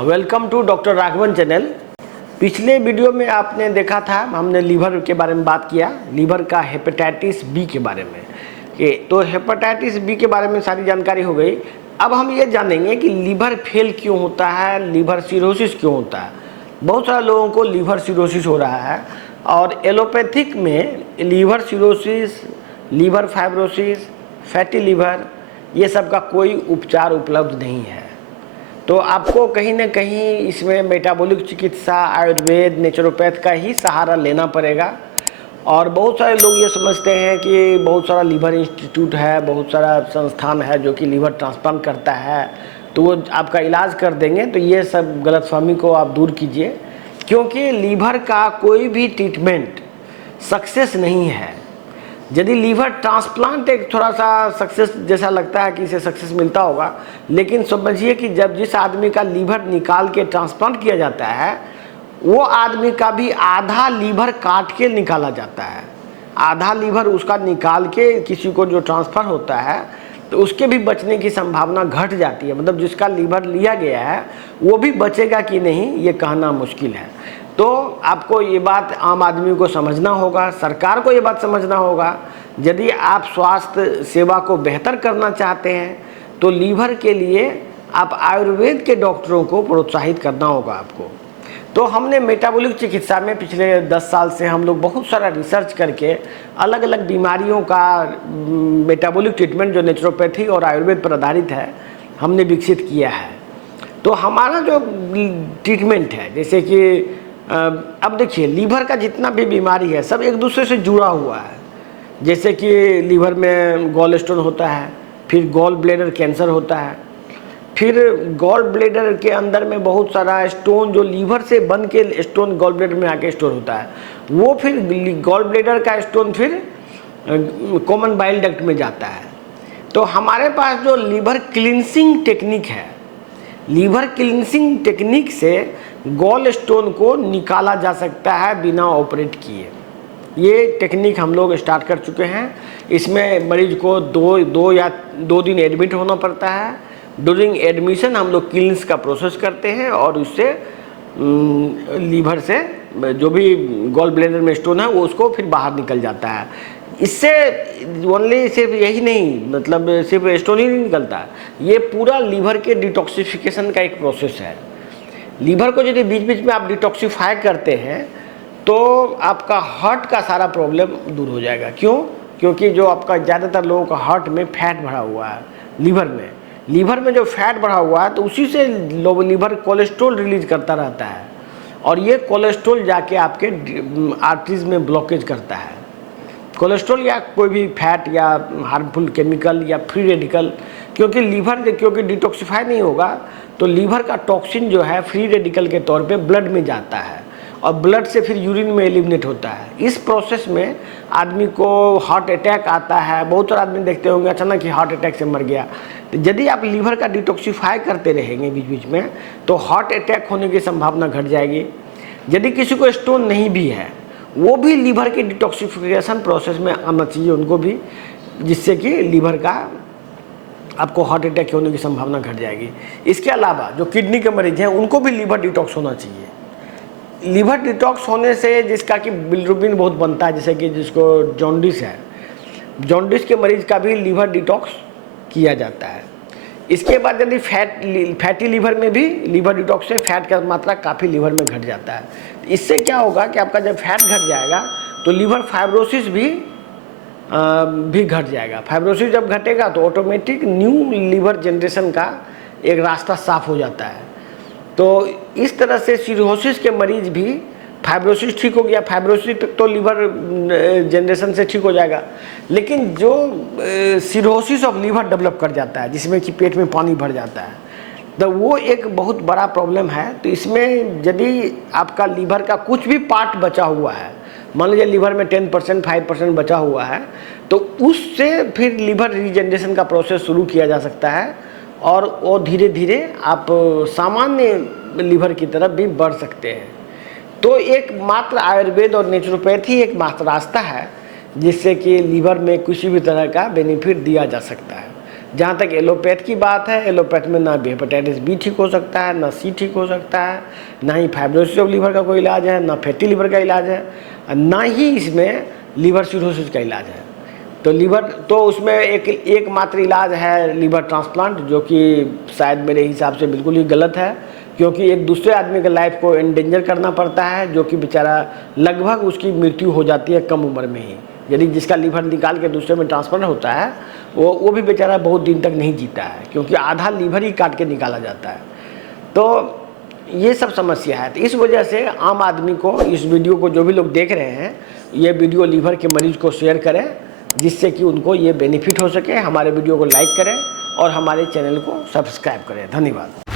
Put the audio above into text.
Welcome to doctor Raghavan channel. पिछले video में आपने देखा था, हमने लीवर के बारे में बात किया, लीवर का हेपेटाइटिस बी के बारे में। तो हेपेटाइटिस बी के बारे में सारी जानकारी हो गई। अब हम ये जानेंगे कि लीवर फेल क्यों होता है, लीवर सिरोसिस क्यों होता है। बहुत सारे लोगों को लीवर सिरोसिस हो रहा है और एलोपैथिक में liver cirrhosis, liver fibrosis, fatty liver, ये सब का कोई उपचार उपलब्ध नहीं है। तो आपको कहीं ना कहीं इसमें मेटाबॉलिक चिकित्सा, आयुर्वेद, नेचुरोपैथ का ही सहारा लेना पड़ेगा। और बहुत सारे लोग ये समझते हैं कि बहुत सारा लीवर इंस्टीट्यूट है, बहुत सारा संस्थान है जो कि लीवर ट्रांसप्लांट करता है, तो वो आपका इलाज कर देंगे। तो ये सब गलतफहमी को आप दूर कीजिए, क्योंकि लीवर का कोई भी ट्रीटमेंट सक्सेस नहीं है। यदि लीवर ट्रांसप्लांट एक थोड़ा सा सक्सेस जैसा लगता है कि इसे सक्सेस मिलता होगा, लेकिन समझिए कि जब जिस आदमी का लीवर निकाल के ट्रांसप्लांट किया जाता है, वो आदमी का भी आधा लीवर काट के निकाला जाता है। आधा लीवर उसका निकाल के किसी को जो ट्रांसफ़र होता है, तो उसके भी बचने की संभावना घट जाती है। मतलब जिसका लीवर लिया गया है वो भी बचेगा कि नहीं, ये कहना मुश्किल है। तो आपको ये बात आम आदमी को समझना होगा, सरकार को ये बात समझना होगा। यदि आप स्वास्थ्य सेवा को बेहतर करना चाहते हैं तो लीवर के लिए आप आयुर्वेद के डॉक्टरों को प्रोत्साहित करना होगा आपको। तो हमने मेटाबॉलिक चिकित्सा में पिछले 10 साल से हम लोग बहुत सारा रिसर्च करके अलग अलग बीमारियों का मेटाबॉलिक ट्रीटमेंट जो नेचुरोपैथी और आयुर्वेद पर आधारित है, हमने विकसित किया है। तो हमारा जो ट्रीटमेंट है, जैसे कि अब देखिए, लीवर का जितना भी बीमारी है सब एक दूसरे से जुड़ा हुआ है। जैसे कि लीवर में गॉल स्टोन होता है, फिर गॉल ब्लैडर कैंसर होता है, फिर गॉल ब्लैडर के अंदर में बहुत सारा स्टोन जो लीवर से बन के स्टोन गॉल ब्लैडर में आके स्टोर होता है, वो फिर गॉल ब्लैडर का स्टोन फिर कॉमन बाइल डक्ट में जाता है। तो हमारे पास जो लीवर क्लींसिंग टेक्निक है, लीवर क्लींसिंग टेक्निक से गॉल स्टोन को निकाला जा सकता है बिना ऑपरेट किए। ये टेक्निक हम लोग स्टार्ट कर चुके हैं। इसमें मरीज को दो दिन एडमिट होना पड़ता है। ड्यूरिंग एडमिशन हम लोग क्लींस का प्रोसेस करते हैं और उससे लीवर से जो भी गॉल ब्लैडर में स्टोन है वो उसको फिर बाहर निकल जाता है। इससे ओनली सिर्फ यही नहीं, मतलब सिर्फ स्टोन ही नहीं निकलता, ये पूरा लीवर के डिटॉक्सिफिकेशन का एक प्रोसेस है। लीवर को यदि बीच बीच में आप डिटॉक्सिफाई करते हैं तो आपका हार्ट का सारा प्रॉब्लम दूर हो जाएगा। क्यों? क्योंकि जो आपका ज़्यादातर लोगों का हार्ट में फैट भरा हुआ है, लीवर में जो फैट बढ़ा हुआ है तो उसी से लीवर कोलेस्ट्रॉल रिलीज करता रहता है, और ये कोलेस्ट्रॉल जाके आपके आर्टरीज में ब्लॉकेज करता है। कोलेस्ट्रॉल या कोई भी फैट या हार्मफुल केमिकल या फ्री रेडिकल, क्योंकि लीवर क्योंकि डिटॉक्सिफाई नहीं होगा तो लीवर का टॉक्सिन जो है फ्री रेडिकल के तौर पे ब्लड में जाता है और ब्लड से फिर यूरिन में एलिमिनेट होता है। इस प्रोसेस में आदमी को हार्ट अटैक आता है। बहुत सारे आदमी देखते होंगे अचानक ही हार्ट अटैक से मर गया। तो यदि आप लीवर का डिटॉक्सिफाई करते रहेंगे बीच बीच में तो हार्ट अटैक होने की संभावना घट जाएगी। यदि किसी को स्टोन नहीं भी है, वो भी लीवर के डिटॉक्सिफिकेशन प्रोसेस में आना चाहिए उनको भी, जिससे कि लीवर का आपको हार्ट अटैक होने की संभावना घट जाएगी। इसके अलावा जो किडनी के मरीज हैं उनको भी लीवर डिटॉक्स होना चाहिए। लीवर डिटॉक्स होने से जिसका कि बिलिरुबिन बहुत बनता है, जैसे कि जिसको जॉन्डिस है, जॉन्डिस के मरीज का भी लीवर डिटॉक्स किया जाता है। इसके बाद यदि फैटी लीवर में भी लीवर डिटॉक्स से फैट का मात्रा काफ़ी लीवर में घट जाता है। इससे क्या होगा कि आपका जब फैट घट जाएगा तो लीवर फाइब्रोसिस भी घट जाएगा। फाइब्रोसिस जब घटेगा तो ऑटोमेटिक न्यू लीवर जनरेशन का एक रास्ता साफ हो जाता है। तो इस तरह से सिरोसिस के मरीज भी, फाइब्रोसिस ठीक हो गया, फाइब्रोसिस तो लीवर जनरेशन से ठीक हो जाएगा, लेकिन जो सिरोसिस ऑफ लीवर डेवलप कर जाता है जिसमें कि पेट में पानी भर जाता है, तो वो एक बहुत बड़ा प्रॉब्लम है। तो इसमें यदि आपका लीवर का कुछ भी पार्ट बचा हुआ है, मान लीजिए लीवर में 10% 5% बचा हुआ है, तो उससे फिर लीवर रीजनरेशन का प्रोसेस शुरू किया जा सकता है और वो धीरे धीरे आप सामान्य लीवर की तरफ भी बढ़ सकते हैं। तो एक मात्र आयुर्वेद और नेचुरोपैथी एक मात्र रास्ता है जिससे कि लीवर में किसी भी तरह का बेनिफिट दिया जा सकता है। जहाँ तक एलोपैथ की बात है, एलोपैथ में ना हेपेटाइटिस बी ठीक हो सकता है, ना सी ठीक हो सकता है, ना ही फाइब्रोसिस ऑफ लीवर का कोई इलाज है, ना फैटी लीवर का इलाज है, ना ही इसमें लीवर सिरोसिस का इलाज है। तो लीवर तो उसमें एकमात्र इलाज है लीवर ट्रांसप्लांट, जो कि शायद मेरे हिसाब से बिल्कुल ही गलत है, क्योंकि एक दूसरे आदमी के लाइफ को एंडेंजर करना पड़ता है, जो कि बेचारा लगभग उसकी मृत्यु हो जाती है कम उम्र में ही। यदि जिसका लीवर निकाल के दूसरे में ट्रांसफर होता है वो भी बेचारा बहुत दिन तक नहीं जीता है, क्योंकि आधा लीवर ही काट के निकाला जाता है। तो ये सब समस्या है। तो इस वजह से आम आदमी को इस वीडियो को, जो भी लोग देख रहे हैं, ये वीडियो लीवर के मरीज को शेयर करें, जिससे कि उनको ये बेनिफिट हो सके। हमारे वीडियो को लाइक करें और हमारे चैनल को सब्सक्राइब करें। धन्यवाद।